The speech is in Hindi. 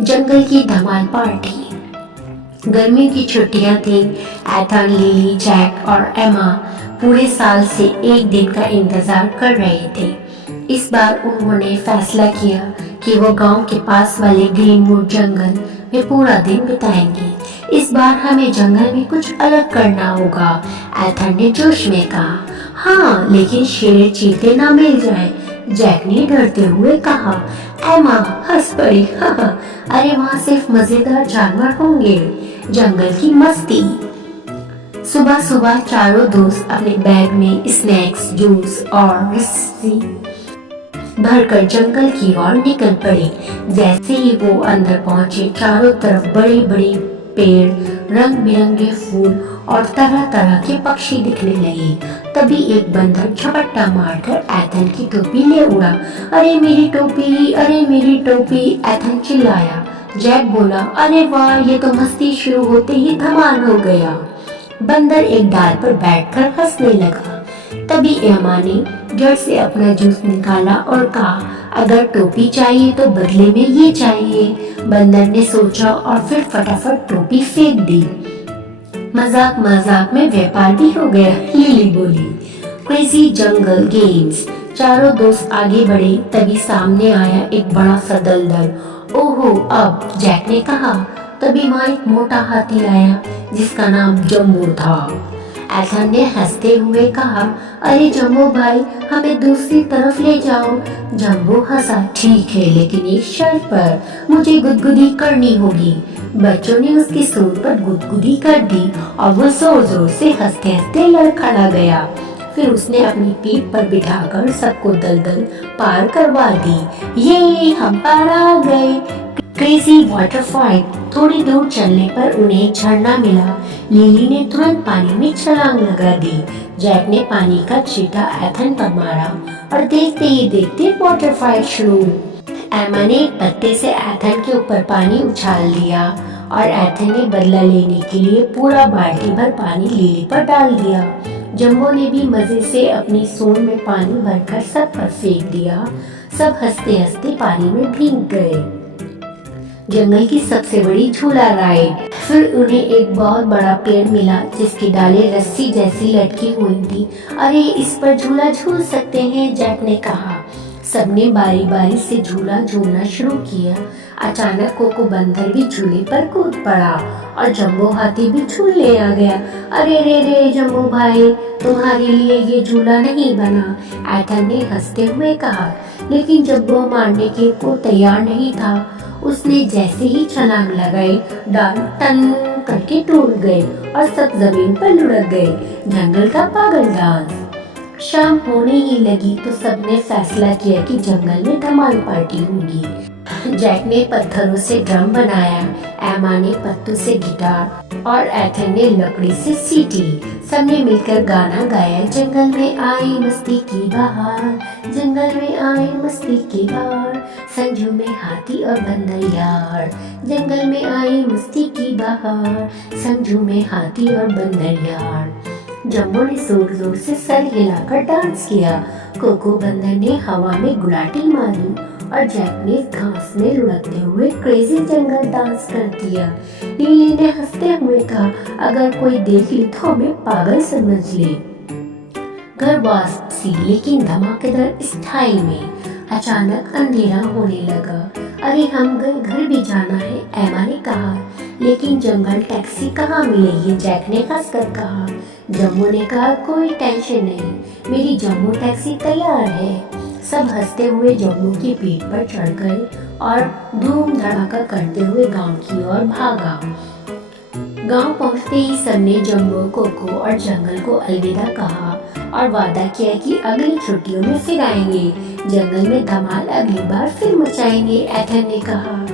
जंगल की धमाल पार्टी। गर्मी की छुट्टियां थी। एथन, लिली, जैक और एमा पूरे साल से एक दिन का इंतजार कर रहे थे। इस बार उन्होंने फैसला किया कि वो गांव के पास वाले ग्रीनवुड जंगल में पूरा दिन बिताएंगे। इस बार हमें जंगल में कुछ अलग करना होगा, एथन ने जोश में कहा। हाँ, लेकिन शेर चीते ना मिल जाए, जैक ने डरते हुए कहा। एमा हंस पड़ी। अरे वहाँ सिर्फ मजेदार जानवर होंगे, जंगल की मस्ती। सुबह सुबह चारों दोस्त अपने बैग में स्नैक्स, जूस और रस्सी भरकर जंगल की ओर निकल पड़े। जैसे ही वो अंदर पहुंचे, चारों तरफ बड़े बड़े पेड़, रंग बिरंगे फूल और तरह तरह के पक्षी दिखने लगे। तभी एक बंदर झपट्टा मारकर एथन की टोपी ले उड़ा। अरे मेरी टोपी, अरे मेरी टोपी, एथन चिल्लाया। जैक बोला, अरे वाह, ये तो मस्ती शुरू होते ही धमाल हो गया। बंदर एक डाल पर बैठकर हंसने लगा। तभी एमा ने जड़ से अपना जूस निकाला और कहा, अगर टोपी चाहिए तो बदले में ये चाहिए। बंदर ने सोचा और फिर फटाफट टोपी फेंक दी। मजाक मजाक में व्यापार भी हो गया, लिली बोली। क्रेजी जंगल गेम्स। चारों दोस्त आगे बढ़े, तभी सामने आया एक बड़ा सा दलदल। ओहो, अब, जैक ने कहा। तभी वहाँ एक मोटा हाथी आया जिसका नाम जम्बो था। एथन ने हंसते हुए कहा, अरे जम्बो भाई, हमें दूसरी तरफ ले जाओ। जम्बो हंसा, ठीक है, लेकिन एक शर्त पर, मुझे गुदगुदी करनी होगी। बच्चों ने उसकी सूंड पर गुदगुदी कर दी और वो जोर जोर से हंसते हंसते लड़खड़ा गया। फिर उसने अपनी पीठ पर बिठाकर सबको दलदल पार करवा दी। ये हम पार आ गए। Crazy waterfall. थोड़ी दूर चलने पर उन्हें एक झरना मिला। लिली ने तुरंत पानी में छलांग लगा दी। जैक ने पानी का छींटा एथन पर मारा और देखते ही देखते वाटरफॉल शुरू। एमा ने एक पत्ते से एथन के ऊपर पानी उछाल दिया और एथन ने बदला लेने के लिए पूरा बाल्टी भर पानी लिली पर डाल दिया। जम्बो ने भी मजे से अपनी सूंड में पानी भरकर सब पर फेंक दिया। सब हंसते हंसते पानी में भीग गए। जंगल की सबसे बड़ी झूला राइड। फिर उन्हें एक बहुत बड़ा पेड़ मिला जिसकी डालें रस्सी जैसी लटकी हुई थी। अरे, इस पर झूला झूल सकते हैं, जैक ने कहा। सबने बारी बारी से झूला झूलना शुरू किया। अचानक कोको बंदर भी झूले पर कूद पड़ा और जम्बो हाथी भी झूलने आ गया। अरे रे रे जम्बो भाई, तुम्हारे लिए ये झूला नहीं बना, एथन ने हंसते हुए कहा। लेकिन जम्बो मारने के को तैयार नहीं था। उसने जैसे ही छलांग लगाई, डाल टन करके टूट गए और सब जमीन पर लुढ़क गए। जंगल का पागल डांस। शाम होने ही लगी तो सबने फैसला किया कि जंगल में धमाल पार्टी होगी। जैक ने पत्थरों से ड्रम बनाया, एमा ने पत्तों से गिटार और एथन ने लकड़ी से सीटी। सबने मिलकर गाना गाया, जंगल में आई मस्ती की बहार, जंगल में आई मस्ती की बहार, संजू में हाथी और बंदर यार, जंगल में आई मस्ती की बहार, संजू में हाथी और बंदर यार। जम्बो ने जोर जोर से सर हिलाकर डांस किया। कोको बंदर ने हवा में गुलाटी मारी और जैक ने घास में लुढ़कते हुए क्रेजी जंगल डांस कर दिया। लिली ने हंसते हुए कहा, अगर कोई देख ले तो हमें पागल समझ ले। घर वापसी, लेकिन धमाकेदार स्टाइल में। अचानक अंधेरा होने लगा। अरे, हम घर भी जाना है, एमा ने कहा। लेकिन जंगल टैक्सी कहाँ मिलेगी, जैक ने हंसकर कहा। जम्बो ने कहा, कोई टेंशन नहीं, मेरी जम्बो टैक्सी तैयार है। सब हंसते हुए जम्बो की पीठ पर चढ़ गए और धूम धड़ाका करते हुए गांव की ओर भागा। गांव पहुंचते ही सबने जम्बो, कोको और जंगल को अलविदा कहा और वादा किया कि अगली छुट्टियों में फिर आएंगे। जंगल में धमाल अगली बार फिर मचाएंगे, एथन ने कहा।